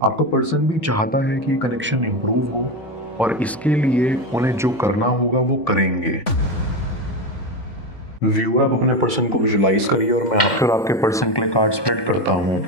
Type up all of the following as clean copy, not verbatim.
आपका पर्सन भी चाहता है कि ये कनेक्शन इम्प्रूव हो और इसके लिए उन्हें जो करना होगा वो करेंगे। व्यूअर, आप अपने पर्सन को विजुलाइज करिए और मैं आपके और आपके पर्सन के लिए कार्ड स्प्रेड करता हूँ।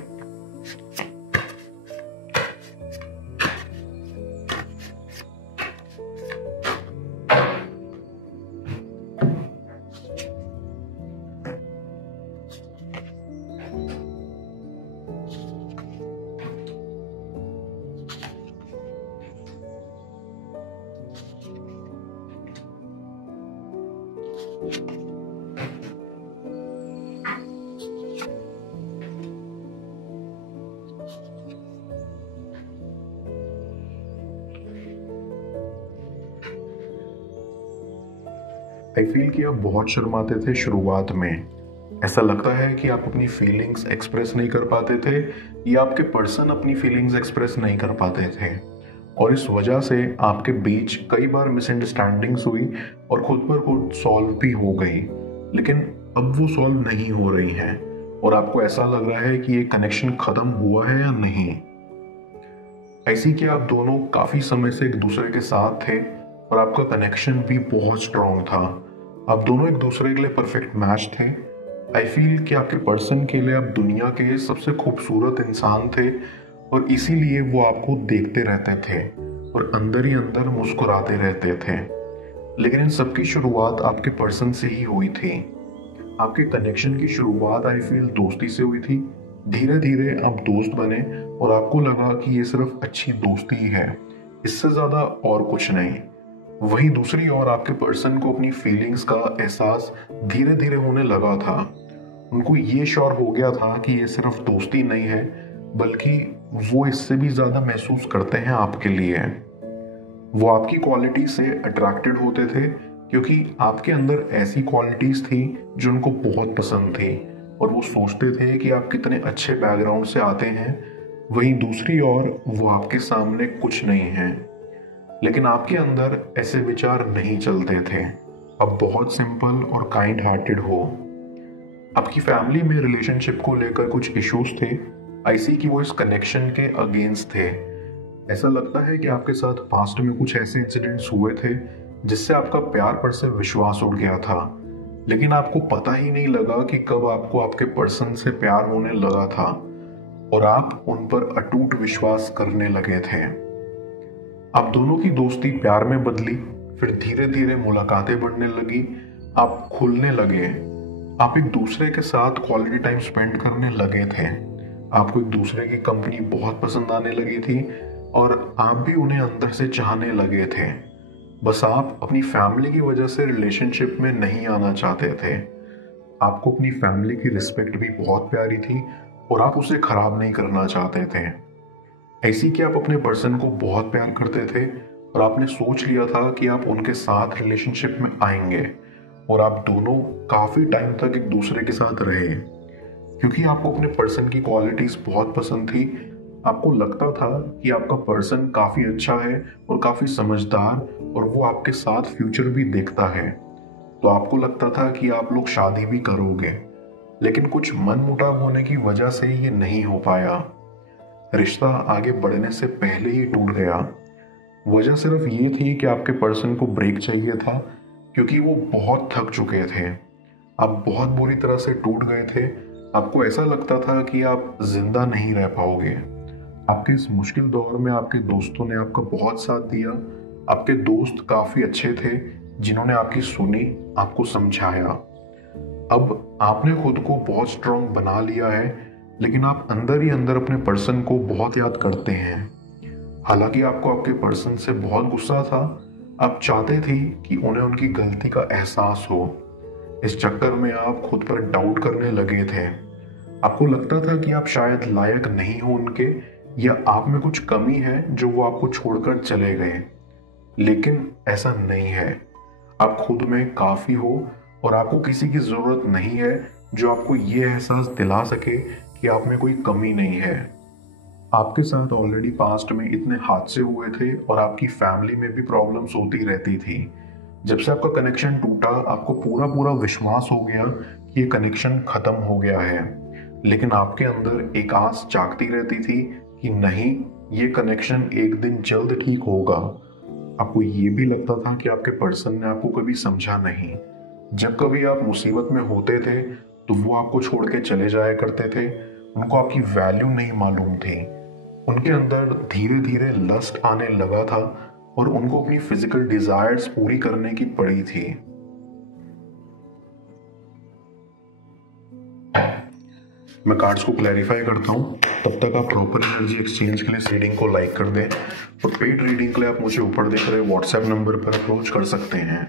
आई फील कि आप बहुत शर्माते थे शुरुआत में। ऐसा लगता है कि आप अपनी फीलिंग्स एक्सप्रेस नहीं कर पाते थे या आपके पर्सन अपनी फीलिंग्स एक्सप्रेस नहीं कर पाते थे और इस वजह से आपके बीच कई बार मिसअंडरस्टैंडिंग्स हुई और खुद पर खुद सॉल्व भी हो गई, लेकिन अब वो सॉल्व नहीं हो रही हैं और आपको ऐसा लग रहा है कि ये कनेक्शन खत्म हुआ है या नहीं। ऐसी कि आप दोनों काफी समय से एक दूसरे के साथ थे और आपका कनेक्शन भी बहुत स्ट्रांग था। आप दोनों एक दूसरे के लिए परफेक्ट मैच थे। आई फील कि आपके पर्सन के लिए आप दुनिया के सबसे खूबसूरत इंसान थे और इसीलिए वो आपको देखते रहते थे और अंदर ही अंदर मुस्कुराते रहते थे। लेकिन इन सब की शुरुआत आपके पर्सन से ही हुई थी। आपके कनेक्शन की शुरुआत आई फील दोस्ती से हुई थी। धीरे धीरे आप दोस्त बने और आपको लगा कि ये सिर्फ अच्छी दोस्ती ही है, इससे ज्यादा और कुछ नहीं। वहीं दूसरी ओर आपके पर्सन को अपनी फीलिंग्स का एहसास धीरे धीरे होने लगा था। उनको ये श्योर हो गया था कि ये सिर्फ दोस्ती नहीं है, बल्कि वो इससे भी ज्यादा महसूस करते हैं आपके लिए। वो आपकी क्वालिटी से अट्रैक्टेड होते थे क्योंकि आपके अंदर ऐसी क्वालिटीज थी जो उनको बहुत पसंद थी और वो सोचते थे कि आप कितने अच्छे बैकग्राउंड से आते हैं। वहीं दूसरी ओर वो आपके सामने कुछ नहीं है, लेकिन आपके अंदर ऐसे विचार नहीं चलते थे। आप बहुत सिंपल और काइंड हार्टेड हो। आपकी फैमिली में रिलेशनशिप को लेकर कुछ इश्यूज थे। ऐसी कि वो इस कनेक्शन के अगेंस्ट थे। ऐसा लगता है कि आपके साथ पास्ट में कुछ ऐसे इंसिडेंट्स हुए थे जिससे आपका प्यार पर से विश्वास उड़ गया था, लेकिन आपको पता ही नहीं लगा कि कब आपको आपके पर्सन से प्यार होने लगा था और आप उन पर अटूट विश्वास करने लगे थे। आप दोनों की दोस्ती प्यार में बदली, फिर धीरे धीरे मुलाकातें बढ़ने लगी, आप खुलने लगे, आप एक दूसरे के साथ क्वालिटी टाइम स्पेंड करने लगे थे। आपको एक दूसरे की कंपनी बहुत पसंद आने लगी थी और आप भी उन्हें अंदर से चाहने लगे थे। बस आप अपनी फैमिली की वजह से रिलेशनशिप में नहीं आना चाहते थे। आपको अपनी फैमिली की रिस्पेक्ट भी बहुत प्यारी थी और आप उसे खराब नहीं करना चाहते थे। ऐसी कि आप अपने पर्सन को बहुत प्यार करते थे और आपने सोच लिया था कि आप उनके साथ रिलेशनशिप में आएंगे और आप दोनों काफी टाइम तक एक दूसरे के साथ रहे क्योंकि आपको अपने पर्सन की क्वालिटीज बहुत पसंद थी। आपको लगता था कि आपका पर्सन काफी अच्छा है और काफी समझदार और वो आपके साथ फ्यूचर भी देखता है, तो आपको लगता था कि आप लोग शादी भी करोगे, लेकिन कुछ मनमुटाव होने की वजह से ये नहीं हो पाया। रिश्ता आगे बढ़ने से पहले ही टूट गया। वजह सिर्फ ये थी कि आपके पर्सन को ब्रेक चाहिए था क्योंकि वो बहुत थक चुके थे। आप बहुत बुरी तरह से टूट गए थे। आपको ऐसा लगता था कि आप जिंदा नहीं रह पाओगे। आपके इस मुश्किल दौर में आपके दोस्तों ने आपका बहुत साथ दिया। आपके दोस्त काफी अच्छे थे जिन्होंने आपकी सुनी, आपको समझाया। अब आपने खुद को बहुत स्ट्रांग बना लिया है, लेकिन आप अंदर ही अंदर अपने पर्सन को बहुत याद करते हैं। हालांकि आपको आपके पर्सन से बहुत गुस्सा था। आप चाहते थे कि उन्हें उनकी गलती का एहसास हो। इस चक्कर में आप खुद पर डाउट करने लगे थे। आपको लगता था कि आप शायद लायक नहीं हो उनके, या आप में कुछ कमी है जो वो आपको छोड़कर चले गए, लेकिन ऐसा नहीं है। आप खुद में काफी हो और आपको किसी की जरूरत नहीं है जो आपको ये एहसास दिला सके कि आप में कोई कमी नहीं है। आपके साथ ऑलरेडी पास्ट में इतने हादसे हुए थे और आपकी फैमिली में भी प्रॉब्लम्स होती रहती थी। जब से आपका कनेक्शन टूटा, आपको पूरा पूरा विश्वास हो गया कि ये कनेक्शन खत्म हो गया है, लेकिन आपके अंदर एक आस जागती रहती थी कि नहीं, ये कनेक्शन एक दिन जल्द ठीक होगा। आपको ये भी लगता था कि आपके पर्सन ने आपको कभी समझा नहीं। जब कभी आप मुसीबत में होते थे तो वो आपको छोड़ के चले जाया करते थे। उनको आपकी वैल्यू नहीं मालूम थी। उनके अंदर धीरे धीरे लस्ट आने लगा था और उनको अपनी फिजिकल डिजायर्स पूरी करने की पड़ी थी। मैं कार्ड्स को क्लैरिफाई करता हूँ, तब तक आप प्रॉपर एनर्जी एक्सचेंज के लिए इस रीडिंग को लाइक कर दें और पेड रीडिंग के लिए आप मुझे ऊपर दिख रहे व्हाट्सएप नंबर पर अप्रोच कर सकते हैं।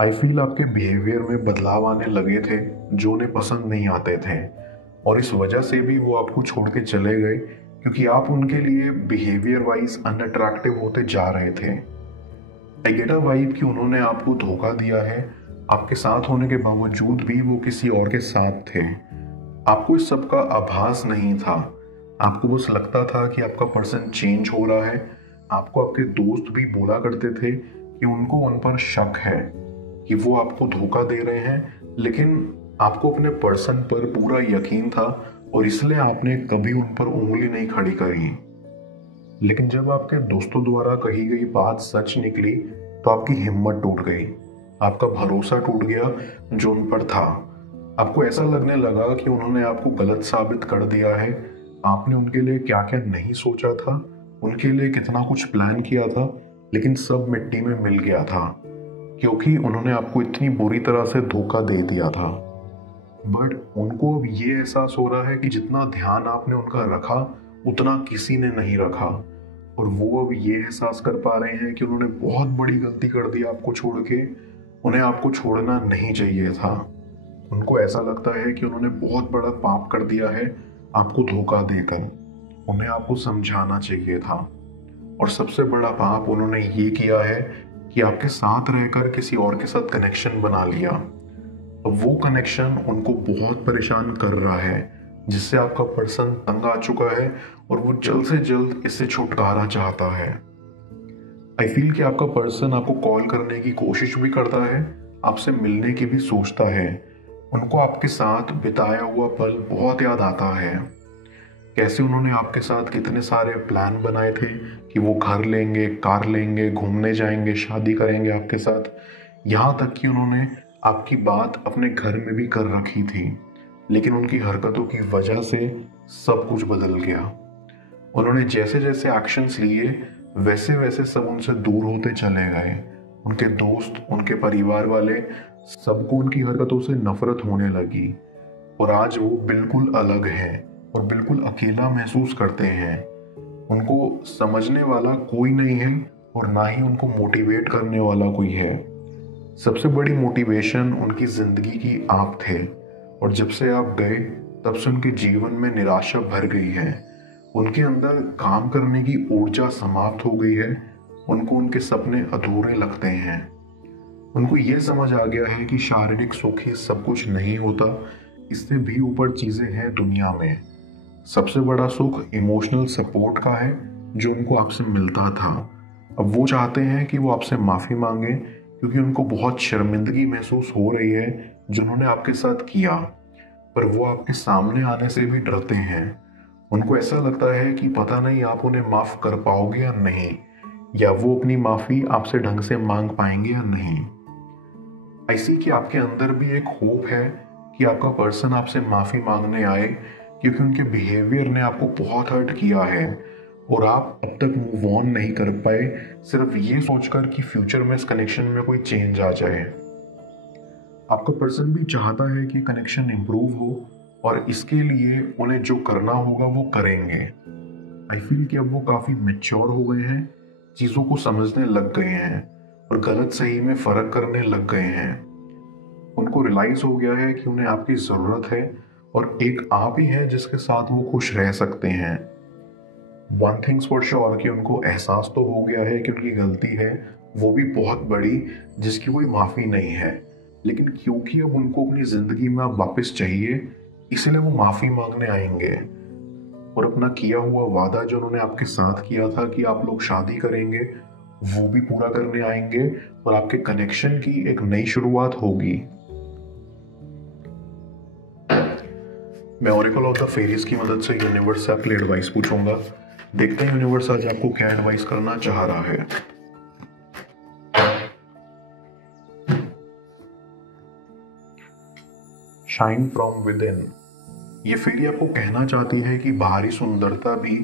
आई फील आपके बिहेवियर में बदलाव आने लगे थे जो उन्हें पसंद नहीं आते थे और इस वजह से भी वो आपको छोड़ के चले गए क्योंकि आप उनके लिए बिहेवियर वाइज अनअट्रैक्टिव होते जा रहे थे। आई गेट अ वाइब कि उन्होंने आपको धोखा दिया है। आपके साथ होने के बावजूद भी वो किसी और के साथ थे। आपको इस सब का आभास नहीं था। आपको बस लगता था कि आपका पर्सन चेंज हो रहा है। आपको आपके दोस्त भी बोला करते थे कि उनको उन पर शक है कि वो आपको धोखा दे रहे हैं, लेकिन आपको अपने पर्सन पर पूरा यकीन था और इसलिए आपने कभी उन पर उंगली नहीं खड़ी करी। लेकिन जब आपके दोस्तों द्वारा कही गई बात सच निकली तो आपकी हिम्मत टूट गई। आपका भरोसा टूट गया जो उन पर था। आपको ऐसा लगने लगा कि उन्होंने आपको गलत साबित कर दिया है। आपने उनके लिए क्या क्या नहीं सोचा था, उनके लिए कितना कुछ प्लान किया था, लेकिन सब मिट्टी में मिल गया था क्योंकि उन्होंने आपको इतनी बुरी तरह से धोखा दे दिया था। बट उनको अब ये एहसास हो रहा है कि जितना ध्यान आपने उनका रखा उतना किसी ने नहीं रखा और वो अब ये एहसास कर पा रहे हैं कि उन्होंने बहुत बड़ी गलती कर दी आपको छोड़ के। उन्हें आपको छोड़ना नहीं चाहिए था। उनको ऐसा लगता है कि उन्होंने बहुत बड़ा पाप कर दिया है आपको धोखा देकर। उन्हें आपको समझाना चाहिए था और सबसे बड़ा पाप उन्होंने ये किया है कि आपके साथ रहकर किसी और के साथ कनेक्शन बना लिया। अब वो कनेक्शन उनको बहुत परेशान कर रहा है जिससे आपका पर्सन तंग आ चुका है और वो जल्द से जल्द इससे छुटकारा चाहता है। आई फील कि आपका पर्सन आपको कॉल करने की कोशिश भी करता है, आपसे मिलने की भी सोचता है। उनको आपके साथ बिताया हुआ पल बहुत याद आता है। कैसे उन्होंने आपके साथ कितने सारे प्लान बनाए थे कि वो घर लेंगे, कार लेंगे, घूमने जाएंगे, शादी करेंगे आपके साथ। यहाँ तक कि उन्होंने आपकी बात अपने घर में भी कर रखी थी, लेकिन उनकी हरकतों की वजह से सब कुछ बदल गया। उन्होंने जैसे जैसे एक्शंस लिए वैसे वैसे सब उनसे दूर होते चले गए। उनके दोस्त, उनके परिवार वाले, सबको उनकी हरकतों से नफरत होने लगी और आज वो बिल्कुल अलग हैं और बिल्कुल अकेला महसूस करते हैं। उनको समझने वाला कोई नहीं है और ना ही उनको मोटिवेट करने वाला कोई है। सबसे बड़ी मोटिवेशन उनकी जिंदगी की आप थे और जब से आप गए तब से उनके जीवन में निराशा भर गई है। उनके अंदर काम करने की ऊर्जा समाप्त हो गई है। उनको उनके सपने अधूरे लगते हैं। उनको ये समझ आ गया है कि शारीरिक सुख ही सब कुछ नहीं होता, इससे भी ऊपर चीजें हैं दुनिया में। सबसे बड़ा सुख इमोशनल सपोर्ट का है जो उनको आपसे मिलता था। अब वो चाहते हैं कि वो आपसे माफ़ी मांगे क्योंकि उनको बहुत शर्मिंदगी महसूस हो रही है जो उन्होंने आपके साथ किया, पर वो आपके सामने आने से भी डरते हैं। उनको ऐसा लगता है कि पता नहीं आप उन्हें माफ़ कर पाओगे या नहीं, या वो अपनी माफ़ी आपसे ढंग से मांग पाएंगे या नहीं। ऐसी कि आपके अंदर भी एक होप है कि आपका पर्सन आपसे माफ़ी मांगने आए क्योंकि उनके बिहेवियर ने आपको बहुत हर्ट किया है और आप अब तक मूव ऑन नहीं कर पाए, सिर्फ ये सोचकर कि फ्यूचर में इस कनेक्शन में कोई चेंज आ जाए। आपका पर्सन भी चाहता है कि कनेक्शन इंप्रूव हो और इसके लिए उन्हें जो करना होगा वो करेंगे। आई फील कि अब वो काफ़ी मैच्योर हो गए हैं, चीज़ों को समझने लग गए हैं और गलत सही में फ़र्क करने लग गए हैं। उनको रियलाइज़ हो गया है कि उन्हें आपकी ज़रूरत है और एक आप ही है जिसके साथ वो खुश रह सकते हैं। वन थिंग्स फॉर श्योर कि उनको एहसास तो हो गया है कि उनकी गलती है, वो भी बहुत बड़ी, जिसकी कोई माफ़ी नहीं है। लेकिन क्योंकि अब उनको अपनी ज़िंदगी में अब वापस चाहिए, इसलिए वो माफ़ी मांगने आएंगे और अपना किया हुआ वादा जो उन्होंने आपके साथ किया था कि आप लोग शादी करेंगे, वो भी पूरा करने आएंगे और आपके कनेक्शन की एक नई शुरुआत होगी। मैं ओरेकल ऑफ द फेरीज की मदद से यूनिवर्स से आपके लिए एडवाइस पूछूंगा। देखते हैं यूनिवर्स आज आपको क्या एडवाइस करना चाह रहा है। Shine from with in. ये फेरी आपको कहना चाहती है कि बाहरी सुंदरता भी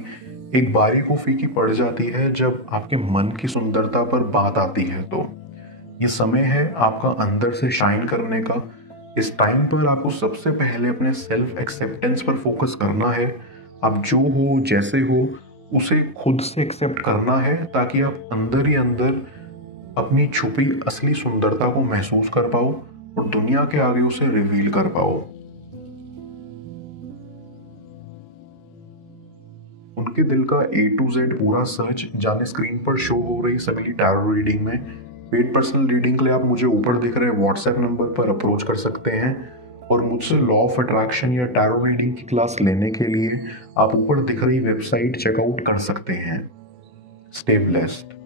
एक बारी को फीकी पड़ जाती है जब आपके मन की सुंदरता पर बात आती है। तो ये समय है आपका अंदर से शाइन करने का। इस टाइम पर आपको सबसे पहले अपने सेल्फ एक्सेप्टेंस पर फोकस करना है। आप जो हो, जैसे हो, उसे खुद से एक्सेप्ट करना है ताकि आप अंदर ही अंदर अपनी छुपी असली सुंदरता को महसूस कर पाओ और दुनिया के आगे उसे रिवील कर पाओ। उनके दिल का A to Z पूरा सच जाने स्क्रीन पर शो हो रही सभी टैरो रीडिंग में। पेड पर्सनल रीडिंग के लिए आप मुझे ऊपर दिख रहे व्हाट्सएप नंबर पर अप्रोच कर सकते हैं और मुझसे लॉ ऑफ अट्रैक्शन या टैरो रीडिंग की क्लास लेने के लिए आप ऊपर दिख रही वेबसाइट चेकआउट कर सकते हैं। Stay blessed.